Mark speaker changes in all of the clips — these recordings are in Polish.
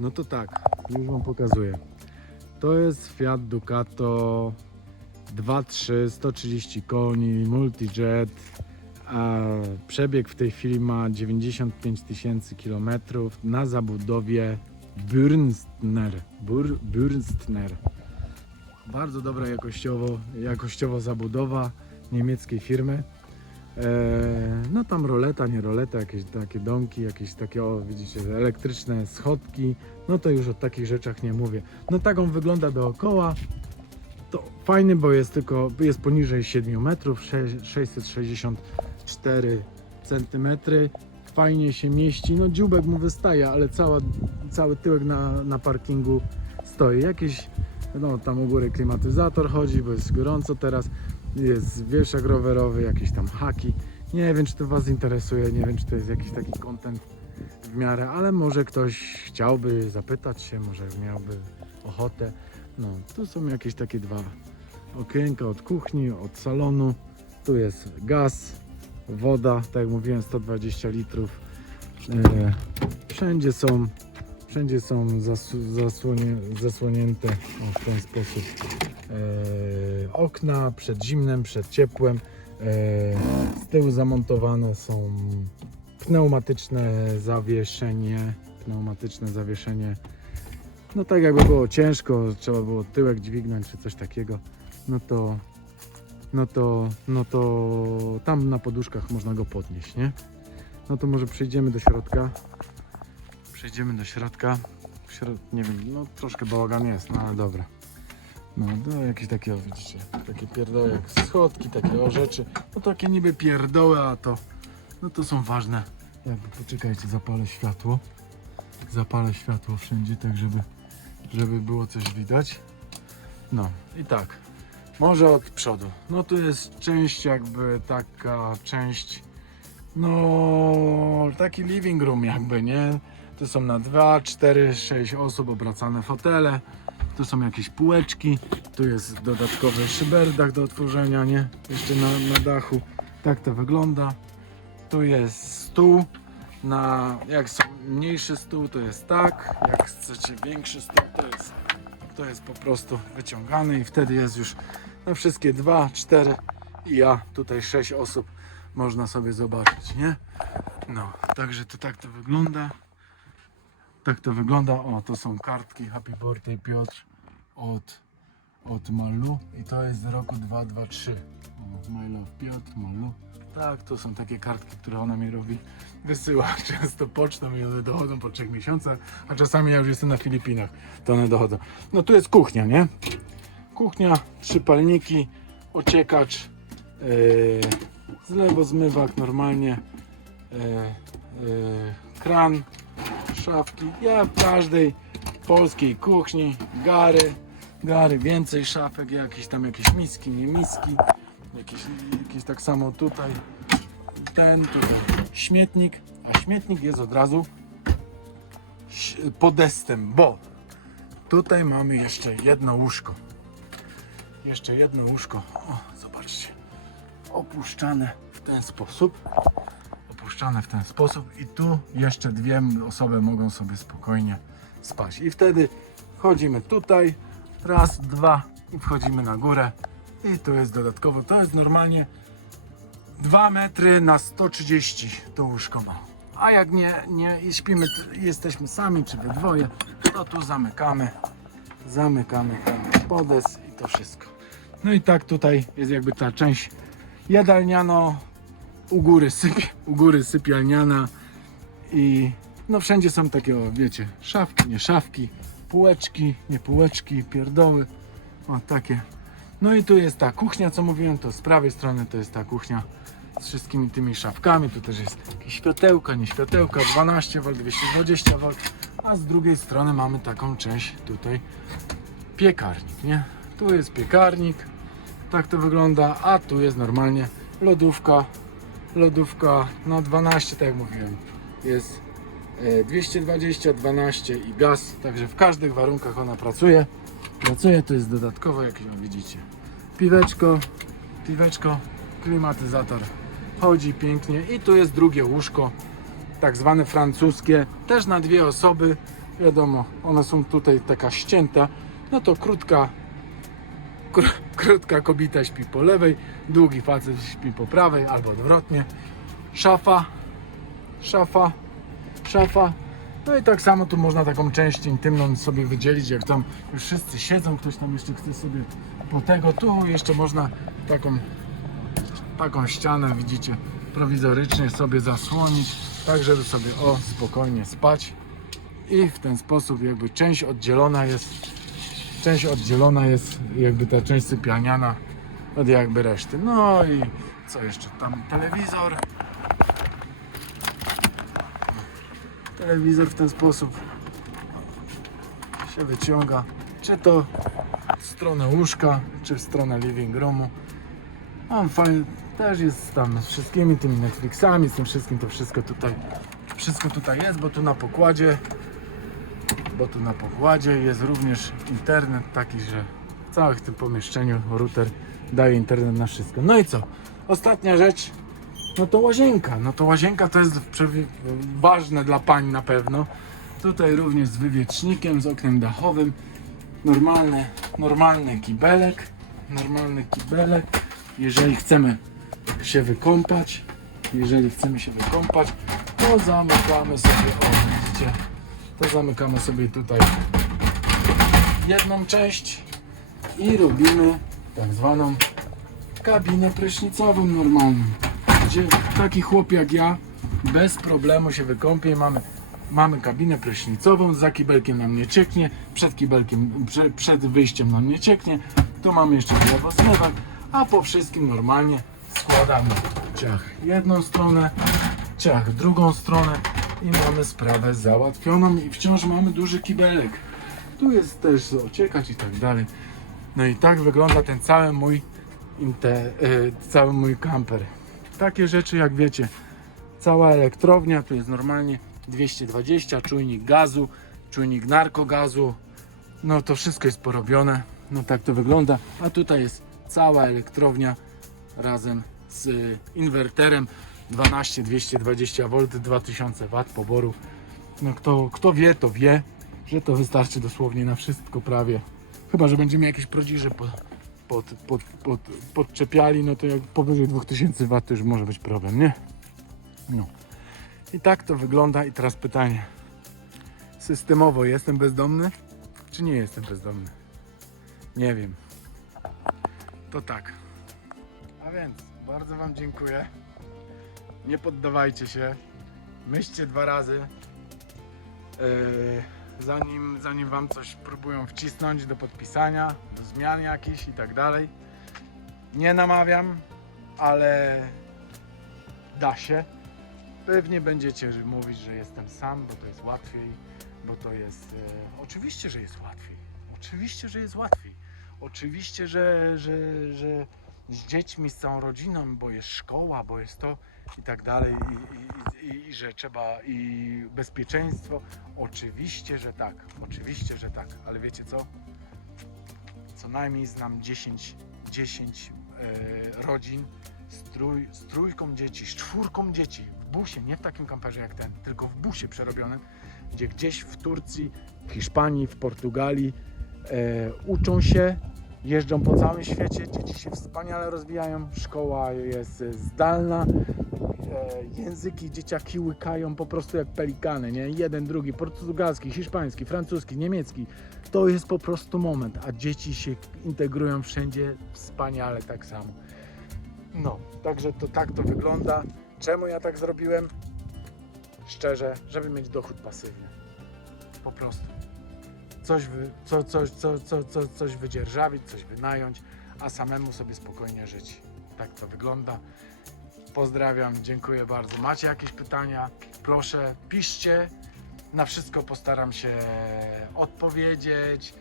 Speaker 1: No to tak, już wam pokazuję. To jest Fiat Ducato 2.3, 130 koni, multijet. A przebieg w tej chwili ma 95 tysięcy kilometrów na zabudowie Bürnstner. Bur, Bürnstner. Bardzo dobra jakościowo, jakościowo zabudowa niemieckiej firmy. Eee, no tam roleta, nie roleta, jakieś takie domki, jakieś takie, o widzicie, elektryczne schodki. No to już o takich rzeczach nie mówię. No tak on wygląda dookoła. To fajny, bo jest tylko, jest poniżej 7 metrów, sze- 664 centymetry. Fajnie się mieści. No dziubek mu wystaje, ale cała, cały tyłek na, na parkingu stoi. Jakieś, no tam u góry klimatyzator chodzi, bo jest gorąco teraz. Jest wieszak rowerowy, jakieś tam haki. Nie wiem, czy to Was interesuje, nie wiem, czy to jest jakiś taki content w miarę, ale może ktoś chciałby zapytać się, może miałby ochotę. No, tu są jakieś takie dwa okienka od kuchni, od salonu. Tu jest gaz, woda, tak jak mówiłem, 120 litrów. E, wszędzie są, wszędzie są zasu- zasłonie, zasłonięte o, w ten sposób e, okna przed zimnem, przed ciepłem. E, z tyłu zamontowane są pneumatyczne zawieszenie, pneumatyczne zawieszenie. No tak jakby było ciężko, trzeba było tyłek dźwignąć czy coś takiego, no to no to no to tam na poduszkach można go podnieść, nie? No to może przejdziemy do środka. Przejdziemy do środka. Środ... nie wiem, no troszkę bałagan jest, no ale dobra. No, no jakieś takie, o, widzicie, takie pierdoły jak schodki, takie o rzeczy. No takie niby pierdoły, a to, no to są ważne. Jakby, poczekajcie, zapalę światło. Zapalę światło wszędzie, tak żeby, żeby było coś widać. No i tak, może od przodu. No tu jest część jakby taka część, no taki living room jakby, nie? Tu są na 2, 4, 6 osób obracane fotele. Tu są jakieś półeczki. Tu jest dodatkowy szyberdach do otworzenia, nie? Jeszcze na, na dachu. Tak to wygląda. Tu jest stół. Na, jak są mniejszy stół, to jest tak. Jak chcecie większy stół, to jest, to jest po prostu wyciągany i wtedy jest już na wszystkie dwa, cztery i ja, tutaj sześć osób można sobie zobaczyć, nie? No, także to tak to wygląda. Tak to wygląda. O, to są kartki Happy Birthday Piotr od, od Malu i to jest z roku 223. O, My Love Piotr, Malu. Tak, to są takie kartki, które ona mi robi. Wysyła często pocztą i one dochodzą po trzech miesiącach, a czasami ja już jestem na Filipinach, to one dochodzą. No tu jest kuchnia, nie? Kuchnia, trzy palniki, ociekacz, yy, zlewozmywak normalnie, yy, yy, kran, szafki. Ja w każdej polskiej kuchni, gary, gary, więcej szafek, jakieś tam jakieś miski, nie miski, jakieś, jakieś tak samo tutaj, ten, tutaj śmietnik, a śmietnik jest od razu podestem, bo tutaj mamy jeszcze jedno łóżko. Jeszcze jedno łóżko. O, zobaczcie. Opuszczane w ten sposób. Opuszczane w ten sposób i tu jeszcze dwie osoby mogą sobie spokojnie spać. I wtedy wchodzimy tutaj, raz, dwa i wchodzimy na górę. I tu jest dodatkowo, to jest normalnie 2 metry na 130 to łóżko ma. A jak nie, nie śpimy, jesteśmy sami czy we dwoje, to tu zamykamy. Zamykamy ten podes i to wszystko. No i tak tutaj jest jakby ta część jadalniano, u góry, sypie, u góry sypialniana i no wszędzie są takie, o, wiecie, szafki, nie szafki, półeczki, nie półeczki, pierdoły, o takie. No i tu jest ta kuchnia, co mówiłem, to z prawej strony to jest ta kuchnia z wszystkimi tymi szafkami, tu też jest światełka, nie światełka, 12 V, 220 V, a z drugiej strony mamy taką część tutaj piekarnik, nie? Tu jest piekarnik, tak to wygląda, a tu jest normalnie lodówka, lodówka, no 12, tak jak mówiłem, jest e, 220, 12 i gaz, także w każdych warunkach ona pracuje, pracuje, to jest dodatkowo, jak ją widzicie, piweczko, piweczko, klimatyzator chodzi pięknie i tu jest drugie łóżko, tak zwane francuskie, też na dwie osoby. Wiadomo, one są tutaj taka ścięta. No to krótka, kró, krótka kobieta śpi po lewej, długi facet śpi po prawej albo odwrotnie. Szafa, szafa, szafa. No i tak samo tu można taką część intymną sobie wydzielić, jak tam już wszyscy siedzą, ktoś tam jeszcze chce sobie po tego, tu jeszcze można taką, taką ścianę, widzicie, prowizorycznie sobie zasłonić, tak żeby sobie o spokojnie spać i w ten sposób jakby część oddzielona jest, część oddzielona jest jakby ta część sypialniana od jakby reszty. No i co jeszcze tam telewizor. telewizor w ten sposób się wyciąga, czy to w stronę łóżka, czy w stronę living roomu. On fajny, też jest tam z wszystkimi tymi Netflixami, z tym wszystkim to wszystko tutaj, wszystko tutaj jest, bo tu na pokładzie, bo tu na pokładzie jest również internet taki, że w całym tym pomieszczeniu router daje internet na wszystko. No i co? Ostatnia rzecz, no to łazienka. No to łazienka to jest ważne dla pań na pewno. Tutaj również z wywiecznikiem, z oknem dachowym. Normalny, normalny kibelek. Normalny kibelek. Jeżeli chcemy się wykąpać, jeżeli chcemy się wykąpać, to zamykamy sobie, o widzicie, to zamykamy sobie tutaj jedną część i robimy tak zwaną kabinę prysznicową normalną gdzie taki chłop jak ja bez problemu się wykąpie. Mamy, mamy kabinę prysznicową, za kibelkiem nam nie cieknie, przed kibelkiem, prze, przed wyjściem nam nie cieknie. Tu mamy jeszcze zmywak, a po wszystkim normalnie składamy ciach jedną stronę, ciach drugą stronę i mamy sprawę załatwioną i wciąż mamy duży kibelek. Tu jest też ociekać i tak dalej. No i tak wygląda ten cały mój, inte, y, cały mój kamper takie rzeczy jak wiecie cała elektrownia tu jest normalnie 220 czujnik gazu czujnik narkogazu no to wszystko jest porobione no tak to wygląda a tutaj jest cała elektrownia razem z inwerterem 12 220 V 2000 W poboru no kto, kto wie to wie że to wystarczy dosłownie na wszystko prawie chyba że będziemy jakieś prodziże po, pod, pod, pod, podczepiali, no to jak powyżej 2000 W to już może być problem, nie? No. I tak to wygląda. I teraz pytanie. Systemowo jestem bezdomny, czy nie jestem bezdomny? Nie wiem. To tak. A więc bardzo Wam dziękuję. Nie poddawajcie się. Myślcie dwa razy. Yy, zanim, zanim Wam coś próbują wcisnąć do podpisania, do zmian jakichś i tak dalej. Nie namawiam, ale da się. Pewnie będziecie mówić, że jestem sam, bo to jest łatwiej, bo to jest. E, oczywiście, że jest łatwiej. Oczywiście, że jest łatwiej. Oczywiście, że, że, że z dziećmi, z całą rodziną, bo jest szkoła, bo jest to i tak dalej, i, i, i, i że trzeba i bezpieczeństwo. Oczywiście, że tak. Oczywiście, że tak. Ale wiecie co? Co najmniej znam 10, 10 e, rodzin z, trój, z trójką dzieci, z czwórką dzieci w busie, nie w takim kamperze jak ten, tylko w busie przerobionym, gdzie gdzieś w Turcji, w Hiszpanii, w Portugalii e, uczą się, jeżdżą po całym świecie, dzieci się wspaniale rozwijają, szkoła jest zdalna, e, języki dzieciaki łykają po prostu jak pelikany, nie? Jeden, drugi, portugalski, hiszpański, francuski, niemiecki. To jest po prostu moment, a dzieci się integrują wszędzie wspaniale tak samo. No, także to tak to wygląda. Czemu ja tak zrobiłem? Szczerze, żeby mieć dochód pasywny. Po prostu. Coś, wy, co, coś, co, co, co, coś wydzierżawić, coś wynająć, a samemu sobie spokojnie żyć. Tak to wygląda. Pozdrawiam, dziękuję bardzo. Macie jakieś pytania? Proszę, piszcie. Na wszystko postaram się odpowiedzieć.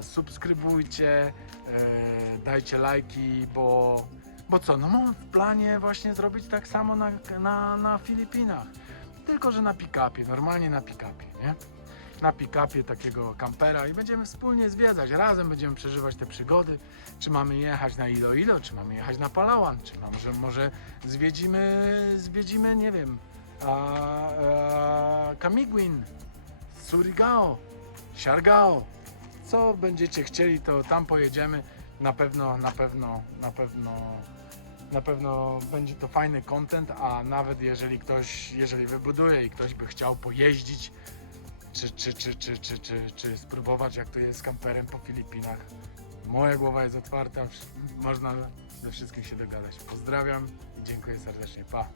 Speaker 1: Subskrybujcie, e, dajcie lajki, bo, bo co? No mam w planie właśnie zrobić tak samo na, na, na Filipinach. Tylko, że na pick-upie, normalnie na pick-upie, nie? Na pick-upie takiego kampera i będziemy wspólnie zwiedzać. Razem będziemy przeżywać te przygody. Czy mamy jechać na Iloilo, czy mamy jechać na Palawan, czy może, może zwiedzimy, zwiedzimy, nie wiem, a, a, Camiguin, Surigao, Siargao. Co będziecie chcieli, to tam pojedziemy. Na pewno, na pewno, na pewno, na pewno będzie to fajny content, a nawet jeżeli ktoś, jeżeli wybuduje i ktoś by chciał pojeździć, czy, czy, czy, czy, czy, czy, czy spróbować jak to jest z kamperem po Filipinach, moja głowa jest otwarta, można ze wszystkim się dogadać. Pozdrawiam i dziękuję serdecznie. Pa!